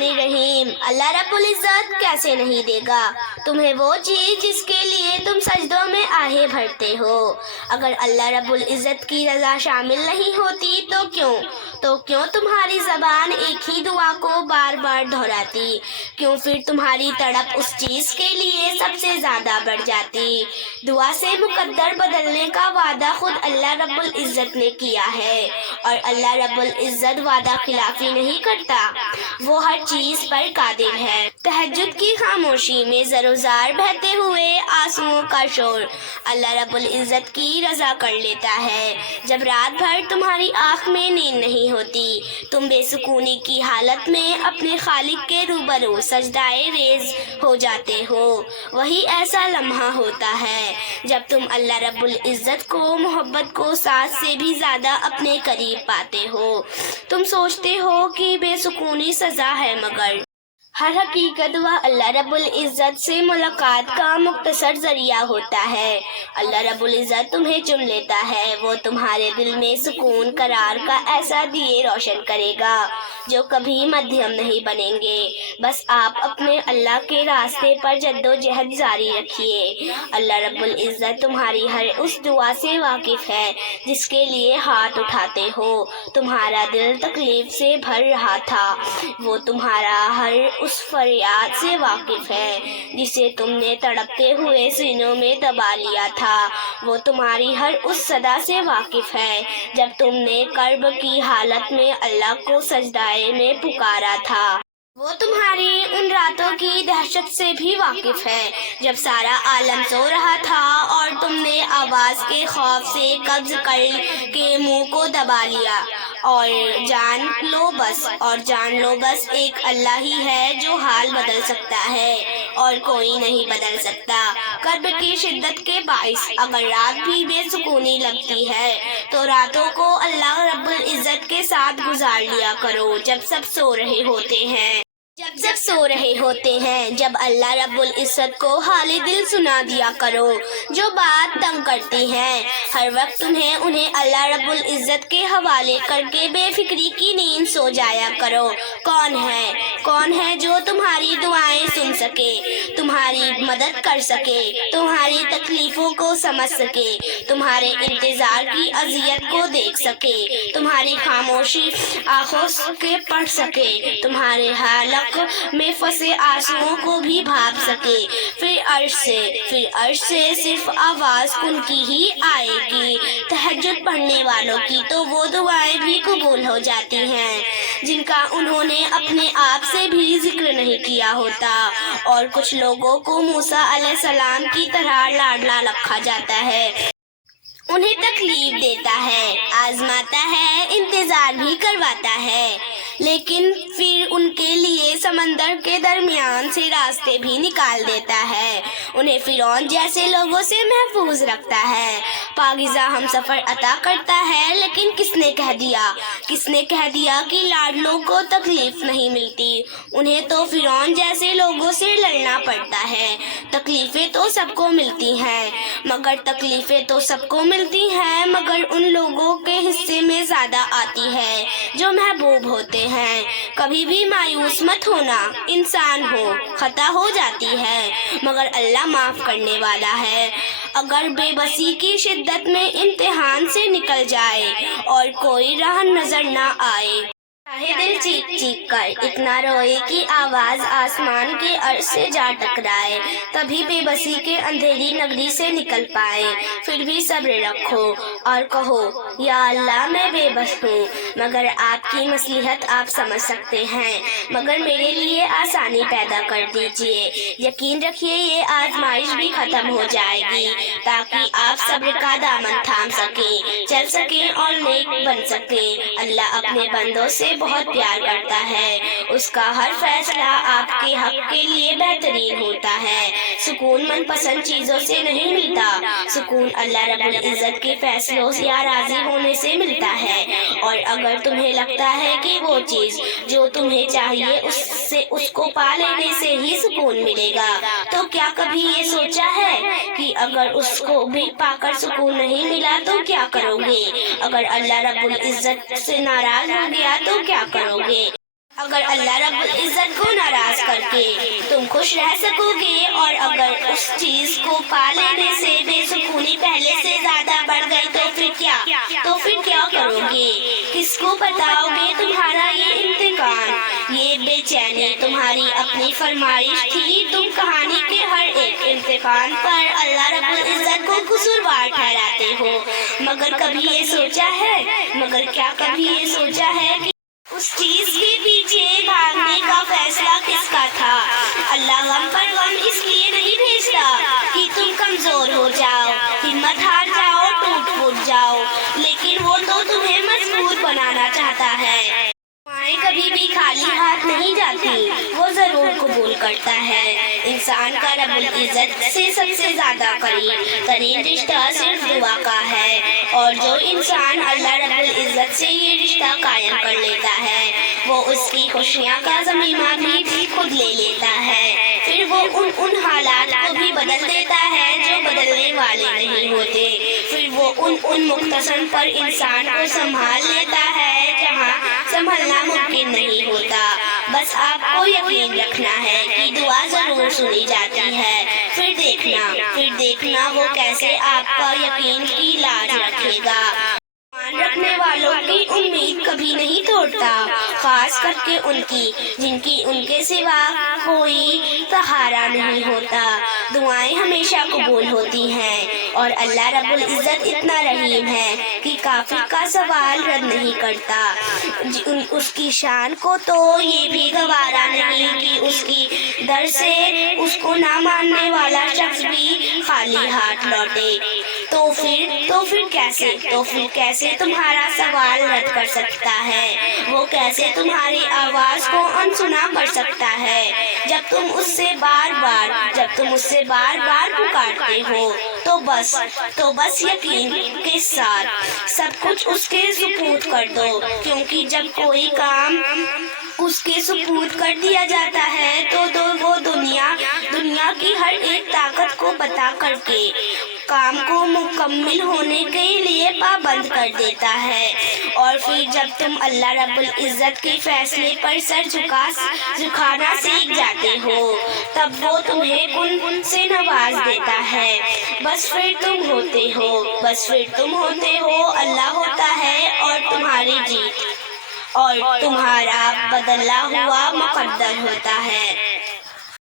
الرحمن الرحیم۔ اللہ رب العزت کیسے نہیں دے گا تمہیں وہ چیز جس کے لیے تم سجدوں میں آہیں بھرتے ہو۔ اگر اللہ رب العزت کی رضا شامل نہیں ہوتی تو کیوں تمہاری زبان ایک ہی دعا کو بار بار دہراتی؟ کیوں پھر تمہاری تڑپ اس چیز کے لیے سب سے زیادہ بڑھ جاتی؟ دعا سے مقدر بدلنے کا وعدہ خود اللہ رب العزت نے کیا ہے، اور اللہ رب العزت وعدہ خلافی نہیں کرتا، وہ ہر چیز پر قادر ہے۔ تہجد کی خاموشی میں زر و زار بہتے ہوئے آنسوؤں کا شور اللہ رب العزت کی رضا کر لیتا ہے۔ جب رات بھر تمہاری آنکھ میں نیند نہیں ہوتی، تم بے سکونی کی حالت میں اپنے خالق کے روبرو سجدائے ریز ہو جاتے ہو، وہی ایسا لمحہ ہوتا ہے جب تم اللہ رب العزت کو محبت کو ساتھ سے بھی زیادہ اپنے قریب پاتے ہو۔ تم سوچتے ہو کہ بے سکونی سزا ہے، مگر ہر حقیقت و اللہ رب العزت سے ملاقات کا مختصر ذریعہ ہوتا ہے۔ اللہ رب العزت تمہیں چن لیتا ہے، وہ تمہارے دل میں سکون قرار کا ایسا دیے روشن کرے گا جو کبھی مدھم نہیں بنیں گے۔ بس آپ اپنے اللہ کے راستے پر جد و جہد جاری رکھیے۔ اللہ رب العزت تمہاری ہر اس دعا سے واقف ہے جس کے لیے ہاتھ اٹھاتے ہو۔ تمہارا دل تکلیف سے بھر رہا تھا، وہ تمہارا ہر اس فریاد سے واقف ہے جسے تم نے تڑپتے ہوئے سینوں میں دبا لیا تھا، وہ تمہاری ہر اس صدا سے واقف ہے جب تم نے کرب کی حالت میں اللہ کو سجدائے میں پکارا تھا، وہ تمہاری ان راتوں کی دہشت سے بھی واقف ہے جب سارا عالم سو رہا تھا اور تم نے آواز کے خوف سے قبض کر کے منہ کو دبا لیا، اور جان لو بس ایک اللہ ہی ہے جو حال بدل سکتا ہے اور کوئی نہیں بدل سکتا۔ کرب کی شدت کے باعث اگر رات بھی بے سکونی لگتی ہے تو راتوں کو اللہ رب العزت کے ساتھ گزار لیا کرو جب سب سو رہے ہوتے ہیں، جب اللہ رب العزت کو حال دل سنا دیا کرو جو بات تنگ کرتی ہے۔ ہر وقت انہیں اللہ رب العزت کے حوالے کر کے بے فکری کی نیند سو جایا کرو۔ کون ہے جو تمہاری دعائیں سن سکے، تمہاری مدد کر سکے، تمہاری تکلیفوں کو سمجھ سکے، تمہارے انتظار کی اذیت کو دیکھ سکے، تمہاری خاموشی آنکھوں کے پڑھ سکے، تمہارے حلق میں پھنسے آنسوؤں کو بھی بھاپ سکے۔ پھر عرش سے صرف آواز ان کی ہی آئے گی۔ تہجد پڑھنے والوں کی تو وہ دعائیں بھی قبول ہو جاتی ہیں جن کا انہوں نے اپنے آپ سے بھی ذکر نہیں کیا ہوتا، اور کچھ لوگوں کو موسیٰ علیہ السلام کی طرح لاڈلا رکھا جاتا ہے، انہیں تکلیف دیتا ہے، آزماتا ہے، انتظار بھی کرواتا ہے، لیکن پھر ان کے لیے سمندر کے درمیان سے راستے بھی نکال دیتا ہے، انہیں فرعون جیسے لوگوں سے محفوظ رکھتا ہے، پاکیزہ ہم سفر عطا کرتا ہے۔ لیکن کس نے کہہ دیا کہ لاڈلوں کو تکلیف نہیں ملتی؟ انہیں تو فرعون جیسے لوگوں سے لڑنا پڑتا ہے۔ تکلیفیں تو سب کو ملتی ہیں، مگر ان لوگوں کے حصے میں زیادہ آتی ہے جو محبوب ہوتے ہیں۔ کبھی بھی مایوس مت ہونا، انسان ہو، خطا ہو جاتی ہے، مگر اللہ معاف کرنے والا ہے۔ اگر بے بسی کی شدت میں امتحان سے نکل جائے اور کوئی راہ نظر نہ آئے، چاہے دل چیخ کر اتنا روئے کہ آواز آسمان کے عرش سے جا ٹکرائے، تبھی بے بسی کے اندھیری نگری سے نکل پائے، پھر بھی صبر رکھو اور کہو یا اللہ میں بے بس ہوں، مگر آپ کی مصلحت آپ سمجھ سکتے ہیں، مگر میرے لیے آسانی پیدا کر دیجئے۔ یقین رکھیے یہ آزمائش بھی ختم ہو جائے گی تاکہ آپ صبر کا دامن تھام سکیں، چل سکیں اور نیک بن سکیں۔ اللہ اپنے بندوں سے بہت پیار کرتا ہے، اس کا ہر فیصلہ آپ کے حق کے لیے بہترین ہوتا ہے۔ سکون من پسند چیزوں سے نہیں ملتا، سکون اللہ رب العزت کے فیصلوں یا راضی ہونے سے ملتا ہے، اور اگر تمہیں لگتا ہے کہ وہ چیز جو تمہیں چاہیے اس کو پا لینے سے ہی سکون ملے گا، تو کیا کبھی یہ سوچا ہے کہ اگر اس کو بھی پا کر سکون نہیں ملا تو کیا کرو گے؟ اگر اللہ رب العزت سے ناراض ہو گیا تو کیا کرو گے؟ اگر اللہ رب العزت کو ناراض کر کے تم خوش رہ سکو گے اور اگر اس چیز کو پا لینے سے بے سکونی پہلے سے زیادہ بڑھ گئی تو پھر کیا کرو گے؟ کس کو بتاؤ گے تمہارا یہ امتحان؟ یہ بے چینی تمہاری اپنی فرمائش تھی۔ تم کہانی کے ہر ایک امتحان پر اللہ رب العزت کو قصوروار ٹھہراتے ہو، مگر کیا کبھی یہ سوچا ہے کہ اس چیز کے پیچھے بھاگنے کا فیصلہ کس کا تھا؟ اللہ غم پر غم اس لیے نہیں بھیجتا کہ تم کمزور ہو جاؤ، ہمت ہار جاؤ، ٹوٹ پھوٹ جاؤ، لیکن وہ تو تمہیں مضبوط بنانا چاہتا ہے۔ دعائیں کبھی بھی خالی ہاتھ نہیں جاتی، وہ ضرور قبول کرتا ہے۔ انسان کا رب العزت سے سب سے زیادہ قریب ترین رشتہ صرف دعا کا ہے، اور جو انسان اللہ رب العزت سے یہ رشتہ قائم کر لیتا ہے وہ اس کی خوشیاں کا ضمیمہ بھی خود لے لیتا ہے۔ پھر وہ ان حالات کو بھی بدل دیتا ہے جو بدلنے والے نہیں ہوتے۔ پھر وہ ان مختصر پر انسان کو سنبھال لیتا ہے جہاں سنبھلنا ممکن نہیں ہوتا۔ بس آپ کو یقین رکھنا ہے کہ دعا ضرور سنی جاتی ہے۔ پھر دیکھنا وہ کیسے آپ کا یقین کی لاج رکھے گا۔ ایمان رکھنے والوں کی امید کبھی نہیں توڑتا، خاص کر کے جن کی ان کے سوا کوئی سہارا نہیں ہوتا۔ دعائیں ہمیشہ قبول ہوتی ہیں، اور اللہ رب العزت اتنا رحیم ہے کہ کافر کا سوال رد نہیں کرتا۔ اس کی شان کو تو یہ بھی گوارا نہیں کہ اس کی در سے اس کو نہ ماننے والا شخص بھی خالی ہاتھ لوٹے۔ تو پھر کیسے تمہارا سوال رد کر سکتا ہے؟ وہ کیسے تمہاری آواز کو انسنا کر سکتا ہے؟ جب تم اس سے بار بار پکارتے ہو تو بس یقین کے ساتھ سب کچھ اس کے سپرد کر دو، کیونکہ جب کوئی کام اس کے سپرد کر دیا جاتا ہے تو وہ دنیا کی ہر ایک طاقت کو پتا کر کے کام کو مکمل ہونے کے لیے پابند کر دیتا ہے۔ اور پھر جب تم اللہ رب العزت کے فیصلے پر سر جھکانا سیکھ جاتے ہو تب وہ تمہیں کن سے نواز دیتا ہے۔ بس پھر تم ہوتے ہو، اللہ ہوتا ہے اور تمہاری جیت اور تمہارا بدلا ہوا مقدر ہوتا ہے۔